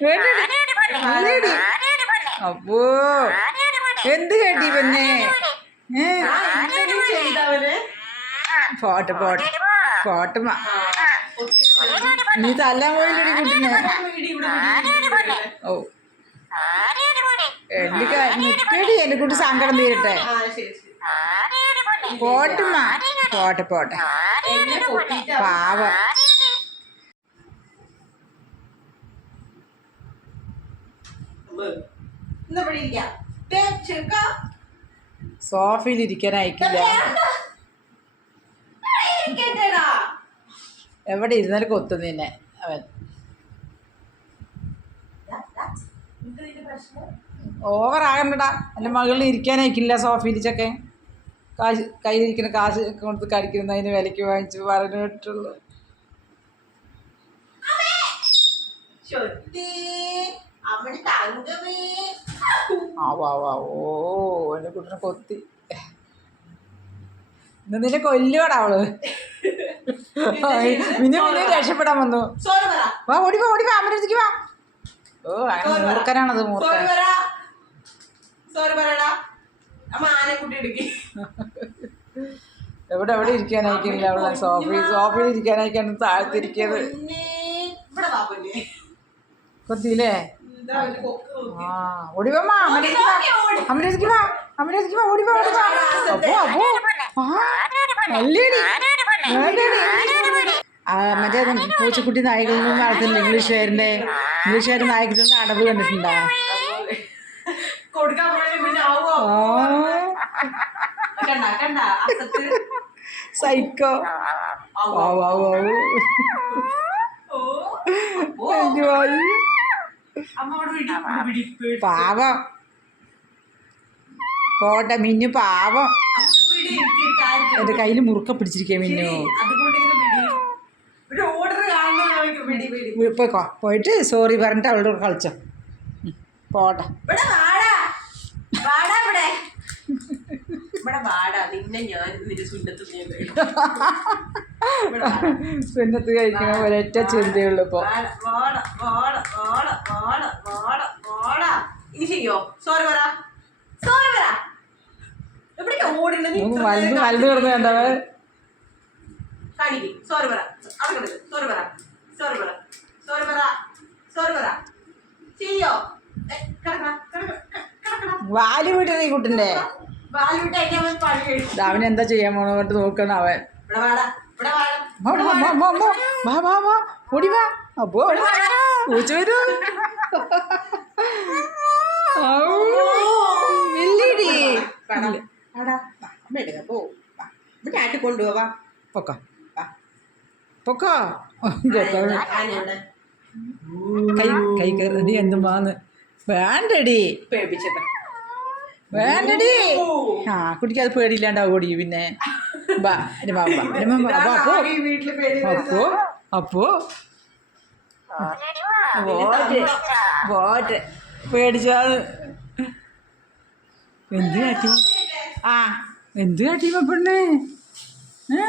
കേട്ടി അപ്പോ എന്ത് കേട്ടി പിന്നെ പോട്ട് പോട്ട് പോട്ടെ നീ തല്ലാൻ പോയില്ലടി കുട്ടിനെ ഓ എടി എന്റെ കുട്ടി സങ്കടം തീരട്ടെ പോട്ടുമ്മ പോട്ടെ പോട്ടെ പാവം സോഫയിൽ ഇരിക്കാൻ അയക്കില്ല. എവിടെ ഇരുന്നാലും കൊത്തും നിന്നെ അവൻ. ഓവർ ആകണ്ടടാ. എന്റെ മകളിൽ ഇരിക്കാനായിക്കില്ല സോഫീലിച്ചൊക്കെ കാശ് കയ്യിലിരിക്കുന്ന കാശ് കൊടുത്ത് കടിക്കുന്ന അതിന് വിലയ്ക്ക് വാങ്ങിച്ച് പറഞ്ഞിട്ടുള്ളൂ. ആവാവോ എന്റെ കുട്ടനെ കൊത്തി. നിന്നെ കൊല്ലുവാടാ അവൾ. പിന്നെ പിന്നെ രക്ഷപ്പെടാൻ വന്നു. വാ ഓടിവാ ഓടിവാ അമ്മ അടുത്തേക്ക് വാ. ഓ അങ്ങനെ മൂർഖനാണത് മൂർഖൻ. എവിടെ എവിടെ ഇരിക്കാനായിക്കില്ല അവളെ? സോഫയിൽ സോഫയിൽ ഇരിക്കാനായിരിക്കാണ് താഴ്ത്തിരിക്കുന്നത് കൊത്തിയില്ലേ? ഓടിവാ അമരേഷ്ക്കിവാ അമരേഷ്ക്കിവാ ഓടിവാ ഓടിവാ അപ്പോ അപ്പോ മറ്റേ പൂച്ചക്കുട്ടി നായകളിൽ നടത്തുന്ന ഇംഗ്ലീഷുകാരന്റെ ഇംഗ്ലീഷുകാരൻ നായകളുടെ അടവ് കണ്ടിട്ടുണ്ടോ? സൈക്കോ. ഓ. അയ്യോ. പാവം. പോട്ടെ മിന്നു പാവം. എന്റെ കയ്യിൽ മുറുക്ക പിടിച്ചിരിക്കുക മിന്നു. പോയിക്കോ. പോയിട്ട് സോറി പറഞ്ഞിട്ട് അവളോട് കളിച്ചോ. പോട്ടെ. സുന്നത്ത് കഴിക്കണ ഒരൊറ്റ ചിന്തയുള്ളൂ ഇപ്പോൾ ചെയ്യോ? സോറി പറ. സോറി പറ. എവിടേക്കാ ഓടിണ്ടത് കാണിക്കും സോറി പറ. അവിടെ കിടക്ക്. സോറി പറ. സോറി പറ. സോറി പറ. സോറി പറ. ചെയ്യോ? വാൽ വിടണ ഈ കുട്ടിന്റെ. അവൻ എന്താ ചെയ്യാൻ പോണോ കണ്ട് നോക്കണം അവൻ. ഓടി വാ. അപ്പോ പൂച്ച വരൂ വെല്ലിടി. കൈ കൈ ആ കുട്ടിക്ക് അത് പേടിയില്ലാണ്ടാവും ഓടി പിന്നെ അപ്പോ അപ്പോ അപ്പോ പേടിച്ചാണ് എന്ത് കാട്ടി? ആ എന്ത് കാട്ടി പെണ്ണേ? ഏ?